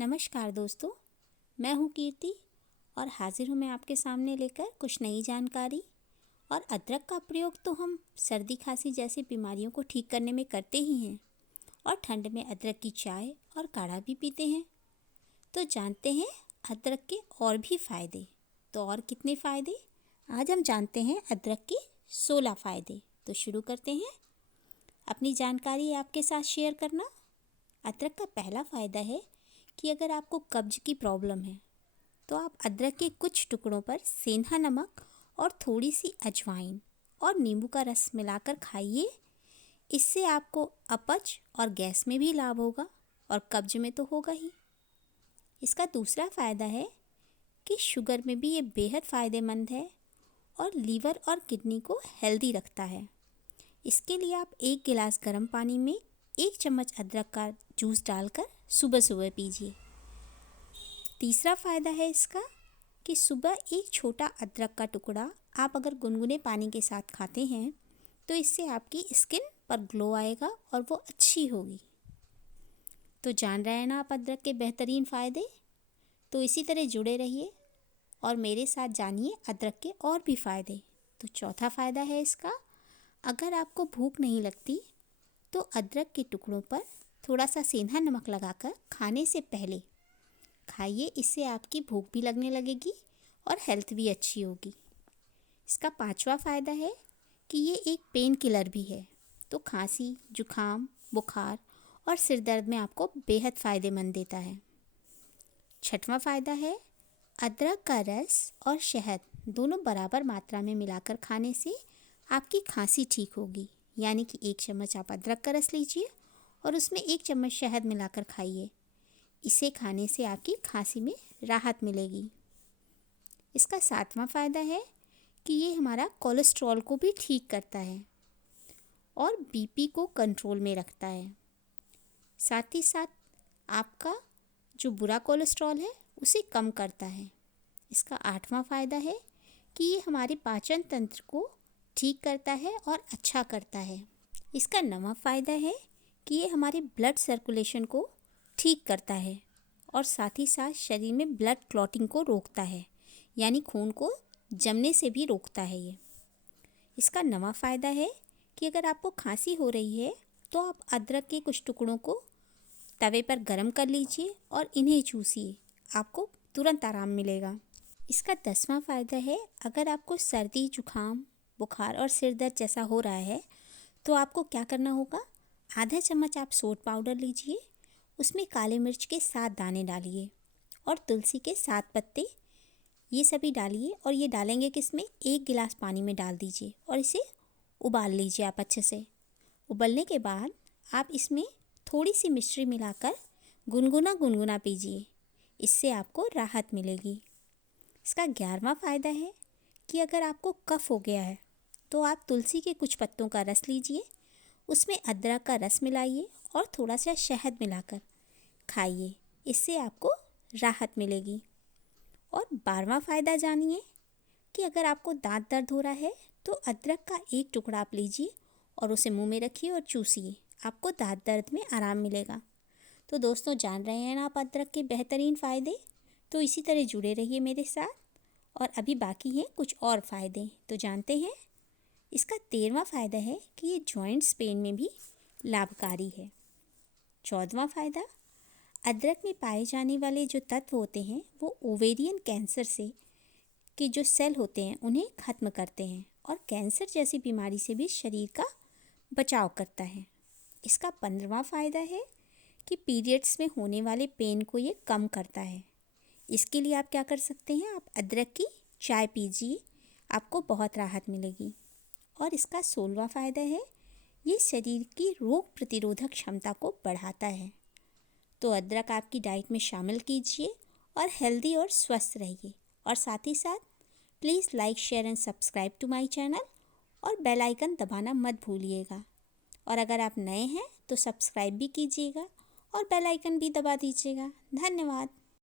नमस्कार दोस्तों, मैं हूँ कीर्ति और हाजिर हूँ मैं आपके सामने लेकर कुछ नई जानकारी। और अदरक का प्रयोग तो हम सर्दी खांसी जैसी बीमारियों को ठीक करने में करते ही हैं और ठंड में अदरक की चाय और काढ़ा भी पीते हैं। तो जानते हैं अदरक के और भी फ़ायदे। तो और कितने फ़ायदे, आज हम जानते हैं अदरक के 16 फ़ायदे। तो शुरू करते हैं अपनी जानकारी आपके साथ शेयर करना। अदरक का पहला फ़ायदा है कि अगर आपको कब्ज की प्रॉब्लम है तो आप अदरक के कुछ टुकड़ों पर सेंधा नमक और थोड़ी सी अजवाइन और नींबू का रस मिलाकर खाइए। इससे आपको अपच और गैस में भी लाभ होगा और कब्ज में तो होगा ही। इसका दूसरा फ़ायदा है कि शुगर में भी ये बेहद फ़ायदेमंद है और लीवर और किडनी को हेल्दी रखता है। इसके लिए आप 1 गिलास गर्म पानी में 1 चम्मच अदरक का जूस डालकर सुबह सुबह पीजिए। तीसरा फ़ायदा है इसका कि सुबह एक छोटा अदरक का टुकड़ा आप अगर गुनगुने पानी के साथ खाते हैं तो इससे आपकी स्किन पर ग्लो आएगा और वो अच्छी होगी। तो जान रहे हैं ना आप अदरक के बेहतरीन फ़ायदे। तो इसी तरह जुड़े रहिए और मेरे साथ जानिए अदरक के और भी फ़ायदे। तो चौथा फ़ायदा है इसका, अगर आपको भूख नहीं लगती तो अदरक के टुकड़ों पर थोड़ा सा सेंधा नमक लगाकर खाने से पहले खाइए। इससे आपकी भूख भी लगने लगेगी और हेल्थ भी अच्छी होगी। इसका पांचवा फ़ायदा है कि ये एक पेन किलर भी है। तो खांसी, जुखाम, बुखार और सिर दर्द में आपको बेहद फ़ायदेमंद देता है। छठवां फ़ायदा है अदरक का रस और शहद दोनों बराबर मात्रा में मिलाकर खाने से आपकी खांसी ठीक होगी। यानी कि 1 चम्मच आप अदरक का रस लीजिए और उसमें 1 चम्मच शहद मिलाकर खाइए। इसे खाने से आपकी खांसी में राहत मिलेगी। इसका 7वां फ़ायदा है कि ये हमारा कोलेस्ट्रॉल को भी ठीक करता है और बीपी को कंट्रोल में रखता है। साथ ही साथ आपका जो बुरा कोलेस्ट्रॉल है उसे कम करता है। इसका 8वां फ़ायदा है कि ये हमारे पाचन तंत्र को ठीक करता है और अच्छा करता है। इसका 9वां फ़ायदा है कि ये हमारे ब्लड सर्कुलेशन को ठीक करता है और साथ ही साथ शरीर में ब्लड क्लॉटिंग को रोकता है, यानी खून को जमने से भी रोकता है ये। इसका 9वां फ़ायदा है कि अगर आपको खांसी हो रही है तो आप अदरक के कुछ टुकड़ों को तवे पर गरम कर लीजिए और इन्हें चूसिए, आपको तुरंत आराम मिलेगा। इसका 10वां फ़ायदा है अगर आपको सर्दी, जुखाम, बुखार और सिर दर्द जैसा हो रहा है तो आपको क्या करना होगा, आधा चम्मच आप सोंठ पाउडर लीजिए, उसमें काले मिर्च के 7 दाने डालिए और तुलसी के 7 पत्ते, ये सभी डालिए। और ये डालेंगे किसमें, 1 गिलास पानी में डाल दीजिए और इसे उबाल लीजिए आप अच्छे से। उबलने के बाद आप इसमें थोड़ी सी मिश्री मिलाकर गुनगुना गुनगुना पीजिए। इससे आपको राहत मिलेगी। इसका 11वां फ़ायदा है कि अगर आपको कफ़ हो गया है तो आप तुलसी के कुछ पत्तों का रस लीजिए, उसमें अदरक का रस मिलाइए और थोड़ा सा शहद मिलाकर खाइए। इससे आपको राहत मिलेगी। और 12वां फ़ायदा जानिए कि अगर आपको दांत दर्द हो रहा है तो अदरक का एक टुकड़ा आप लीजिए और उसे मुंह में रखिए और चूसिए, आपको दांत दर्द में आराम मिलेगा। तो दोस्तों, जान रहे हैं ना आप अदरक के बेहतरीन फ़ायदे। तो इसी तरह जुड़े रहिए मेरे साथ और अभी बाकी हैं कुछ और फ़ायदे। तो जानते हैं। इसका 13वां फ़ायदा है कि ये जॉइंट्स पेन में भी लाभकारी है। 14वां फ़ायदा, अदरक में पाए जाने वाले जो तत्व होते हैं वो ओवेरियन कैंसर से के जो सेल होते हैं उन्हें ख़त्म करते हैं और कैंसर जैसी बीमारी से भी शरीर का बचाव करता है। इसका 15वां फ़ायदा है कि पीरियड्स में होने वाले पेन को ये कम करता है। इसके लिए आप क्या कर सकते हैं, आप अदरक की चाय पीजिए, आपको बहुत राहत मिलेगी। और इसका 16वां फ़ायदा है, ये शरीर की रोग प्रतिरोधक क्षमता को बढ़ाता है। तो अदरक आपकी डाइट में शामिल कीजिए और हेल्दी और स्वस्थ रहिए। और साथ ही साथ please like, share and subscribe to my channel और बेल आइकन दबाना मत भूलिएगा। और अगर आप नए हैं तो सब्सक्राइब भी कीजिएगा और बेल आइकन भी दबा दीजिएगा। धन्यवाद।